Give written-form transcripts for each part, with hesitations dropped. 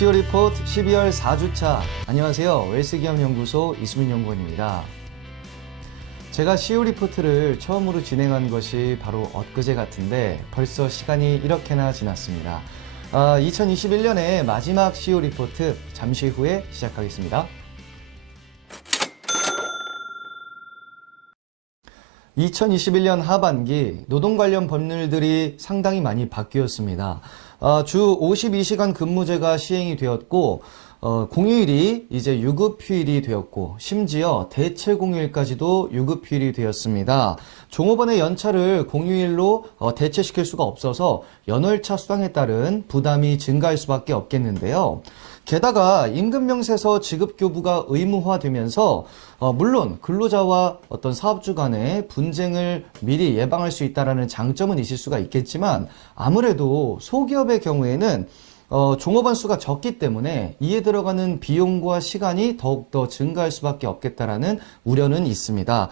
CEO 리포트 12월 4주차. 안녕하세요. 웰스기업연구소 이수민 연구원입니다. 제가 CEO 리포트를 처음으로 진행한 것이 바로 엊그제 같은데 벌써 시간이 이렇게나 지났습니다. 2021년의 마지막 CEO 리포트 잠시 후에 시작하겠습니다. 2021년 하반기 노동 관련 법률들이 상당히 많이 바뀌었습니다. 주 52시간 근무제가 시행이 되었고 공휴일이 이제 유급휴일이 되었고 심지어 대체 공휴일까지도 유급휴일이 되었습니다. 종업원의 연차를 공휴일로 대체시킬 수가 없어서 연월차 수당에 따른 부담이 증가할 수밖에 없겠는데요. 게다가 임금명세서 지급교부가 의무화되면서 물론 근로자와 어떤 사업주 간의 분쟁을 미리 예방할 수 있다는 장점은 있을 수가 있겠지만 아무래도 소기업의 경우에는 종업원 수가 적기 때문에 이에 들어가는 비용과 시간이 더욱더 증가할 수밖에 없겠다라는 우려는 있습니다.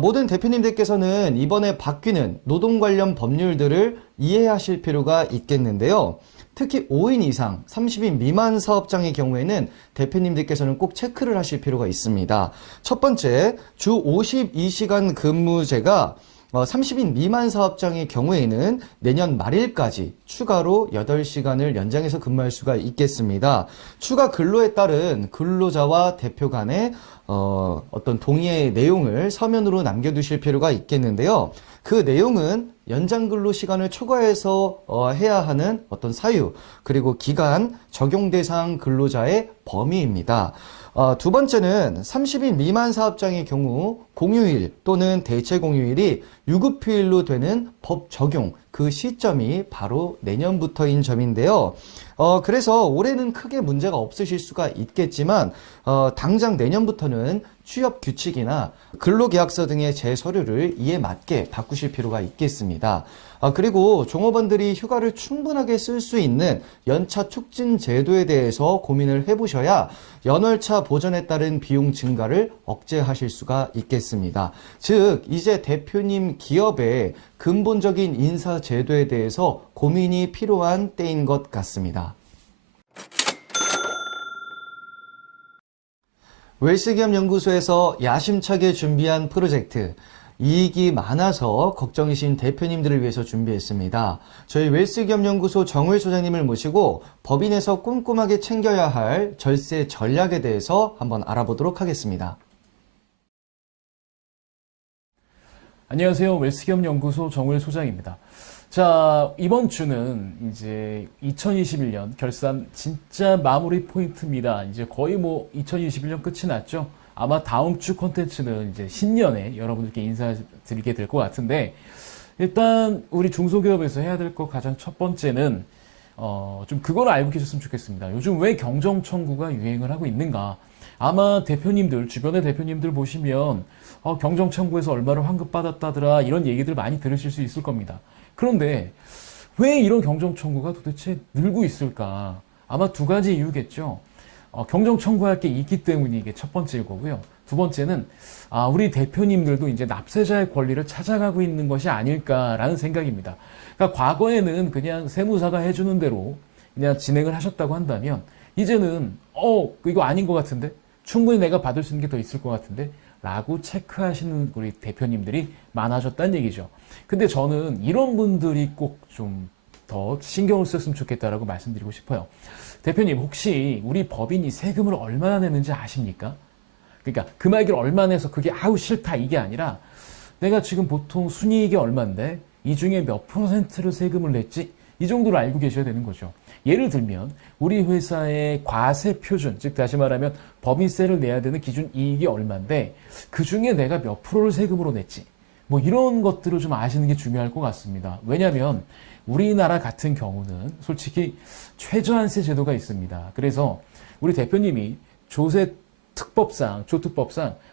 모든 대표님들께서는 이번에 바뀌는 노동 관련 법률들을 이해하실 필요가 있겠는데요. 특히 5인 이상, 30인 미만 사업장의 경우에는 대표님들께서는 꼭 체크를 하실 필요가 있습니다. 첫 번째, 주 52시간 근무제가 30인 미만 사업장의 경우에는 내년 말일까지 추가로 8시간을 연장해서 근무할 수가 있겠습니다. 추가 근로에 따른 근로자와 대표 간의 어떤 동의의 내용을 서면으로 남겨두실 필요가 있겠는데요. 그 내용은 연장 근로 시간을 초과해서 해야 하는 어떤 사유, 그리고 기간, 적용 대상 근로자의 범위입니다. 두 번째는 30인 미만 사업장의 경우 공휴일 또는 대체 공휴일이 유급휴일로 되는 법 적용, 그 시점이 바로 내년부터인 점인데요. 그래서 올해는 크게 문제가 없으실 수가 있겠지만 당장 내년부터는 취업 규칙이나 근로계약서 등의 제 서류를 이에 맞게 바꾸실 필요가 있겠습니다. 그리고 종업원들이 휴가를 충분하게 쓸 수 있는 연차 촉진 제도에 대해서 고민을 해보셔야 연월차 보전에 따른 비용 증가를 억제하실 수가 있겠습니다. 즉 이제 대표님 기업의 근본적인 인사 제도에 대해서 고민이 필요한 때인 것 같습니다. 웰스기업연구소에서 야심차게 준비한 프로젝트, 이익이 많아서 걱정이신 대표님들을 위해서 준비했습니다. 저희 웰스기업연구소 정울 소장님을 모시고 법인에서 꼼꼼하게 챙겨야 할 절세 전략에 대해서 한번 알아보도록 하겠습니다. 안녕하세요. 웰스기업연구소 정울 소장입니다. 자, 이번 주는 이제 2021년 결산 진짜 마무리 포인트입니다. 이제 거의 2021년 끝이 났죠. 아마 다음 주 콘텐츠는 이제 신년에 여러분들께 인사드리게 될 것 같은데, 일단 우리 중소기업에서 해야 될 것 가장 첫 번째는 좀 그걸 알고 계셨으면 좋겠습니다. 요즘 왜 경정 청구가 유행을 하고 있는가? 아마 대표님들, 주변의 대표님들 보시면 경정 청구에서 얼마를 환급받았다더라 이런 얘기들 많이 들으실 수 있을 겁니다. 그런데 왜 이런 경정 청구가 도대체 늘고 있을까? 아마 두 가지 이유겠죠. 경정 청구할 게 있기 때문이 이게 첫 번째일 거고요. 두 번째는 우리 대표님들도 이제 납세자의 권리를 찾아가고 있는 것이 아닐까라는 생각입니다. 그러니까 과거에는 그냥 세무사가 해주는 대로 그냥 진행을 하셨다고 한다면 이제는 이거 아닌 것 같은데? 충분히 내가 받을 수 있는 게 더 있을 것 같은데? 라고 체크하시는 우리 대표님들이 많아졌다는 얘기죠. 근데 저는 이런 분들이 꼭 좀 더 신경을 썼으면 좋겠다라고 말씀드리고 싶어요. 대표님, 혹시 우리 법인이 세금을 얼마나 내는지 아십니까? 그러니까 그 말기를 얼마 내서 그게 싫다 이게 아니라 내가 지금 보통 순이익이 얼마인데 이 중에 몇 %를 세금을 냈지? 이 정도로 알고 계셔야 되는 거죠. 예를 들면 우리 회사의 과세 표준, 즉 다시 말하면 법인세를 내야 되는 기준 이익이 얼마인데 그 중에 내가 몇 %를 세금으로 냈지? 이런 것들을 좀 아시는 게 중요할 것 같습니다. 왜냐하면 우리나라 같은 경우는 솔직히 최저한세 제도가 있습니다. 그래서 우리 대표님이 조특법상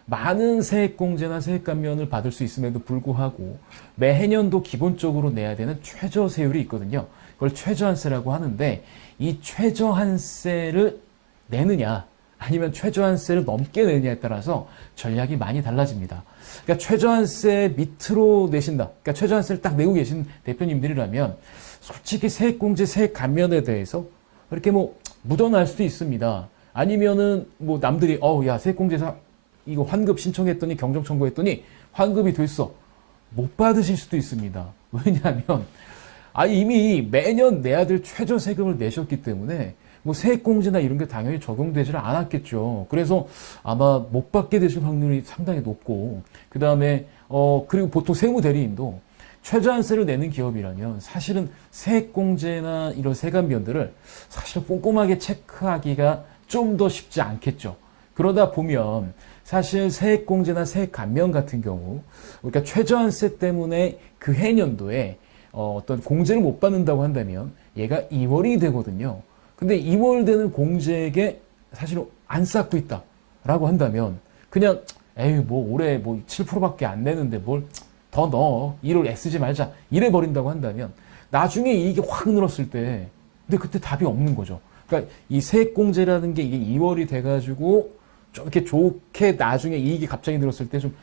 많은 세액공제나 세액감면을 받을 수 있음에도 불구하고 매해년도 기본적으로 내야 되는 최저세율이 있거든요. 그걸 최저한세라고 하는데 이 최저한세를 내느냐 아니면 최저한세를 넘게 내느냐에 따라서 전략이 많이 달라집니다. 그러니까 최저한세 밑으로 내신다. 그러니까 최저한세를 딱 내고 계신 대표님들이라면 솔직히 세액공제, 세액감면에 대해서 이렇게 묻어날 수도 있습니다. 아니면은 뭐 남들이 야 세액공제사 이거 환급 신청했더니 경정 청구했더니 환급이 됐어. 못 받으실 수도 있습니다. 왜냐하면 이미 매년 내야 될 최저 세금을 내셨기 때문에 뭐 세액공제나 이런 게 당연히 적용되지를 않았겠죠. 그래서 아마 못 받게 되실 확률이 상당히 높고, 그 다음에 그리고 보통 세무대리인도 최저한세를 내는 기업이라면 사실은 세액공제나 이런 세감면들을 사실 꼼꼼하게 체크하기가 좀 더 쉽지 않겠죠. 그러다 보면 사실 세액공제나 세액감면 같은 경우, 그러니까 최저한세 때문에 그 해년도에 어떤 공제를 못 받는다고 한다면 얘가 2월이 되거든요. 근데 2월 되는 공제액에 사실은 안 쌓고 있다라고 한다면 그냥 에이 뭐 올해 뭐 7%밖에 안 내는데 뭘 더 넣어 1월 애쓰지 말자 이래 버린다고 한다면 나중에 이익이 확 늘었을 때 근데 그때 답이 없는 거죠. 그러니까 이 세액공제라는 게 이게 2월이 돼가지고 좀 이렇게 좋게 나중에 이익이 갑자기 늘었을 때 좀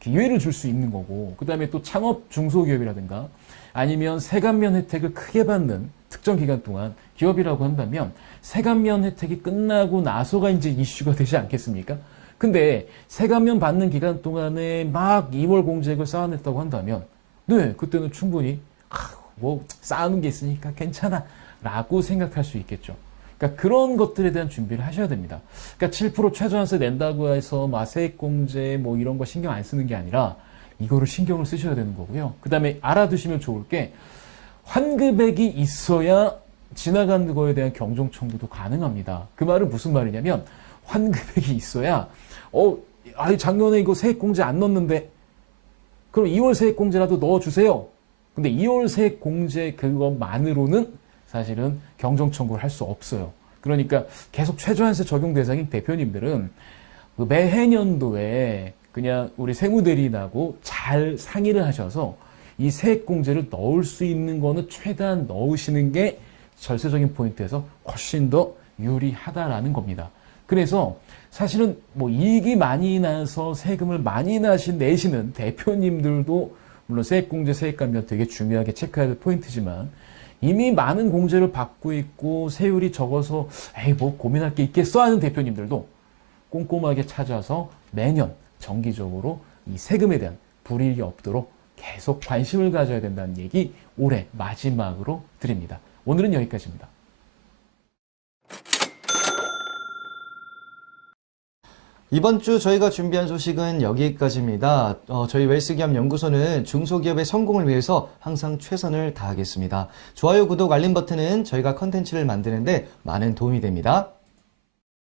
기회를 줄 수 있는 거고, 그 다음에 또 창업 중소기업이라든가 아니면 세감면 혜택을 크게 받는 특정 기간 동안 기업이라고 한다면 세감면 혜택이 끝나고 나서가 이제 이슈가 되지 않겠습니까? 근데 세감면 받는 기간 동안에 막 2월 공제액을 쌓아냈다고 한다면 네, 그때는 충분히 뭐 쌓아놓은 게 있으니까 괜찮아 라고 생각할 수 있겠죠. 그러니까 그런 것들에 대한 준비를 하셔야 됩니다. 그러니까 7% 최저한세 낸다고 해서 세액공제 뭐 이런 거 신경 안 쓰는 게 아니라 이거를 신경을 쓰셔야 되는 거고요. 그 다음에 알아두시면 좋을 게 환급액이 있어야 지나간 거에 대한 경정 청구도 가능합니다. 그 말은 무슨 말이냐면 환급액이 있어야 작년에 이거 세액공제 안 넣었는데 그럼 2월 세액공제라도 넣어주세요. 근데 2월 세액공제 그것만으로는 사실은 경정 청구를 할 수 없어요. 그러니까 계속 최저한세 적용 대상인 대표님들은 그 매해년도에 그냥 우리 세무대리인하고 잘 상의를 하셔서 이 세액공제를 넣을 수 있는 거는 최대한 넣으시는 게 절세적인 포인트에서 훨씬 더 유리하다라는 겁니다. 그래서 사실은 뭐 이익이 많이 나서 세금을 많이 내시는 대표님들도 물론 세액공제, 세액감면 되게 중요하게 체크해야 될 포인트지만 이미 많은 공제를 받고 있고 세율이 적어서 에이 뭐 고민할 게 있겠어 하는 대표님들도 꼼꼼하게 찾아서 매년 정기적으로 이 세금에 대한 불이익이 없도록 계속 관심을 가져야 된다는 얘기 올해 마지막으로 드립니다. 오늘은 여기까지입니다. 이번 주 저희가 준비한 소식은 여기까지입니다. 저희 웰스기업 연구소는 중소기업의 성공을 위해서 항상 최선을 다하겠습니다. 좋아요, 구독, 알림 버튼은 저희가 컨텐츠를 만드는데 많은 도움이 됩니다.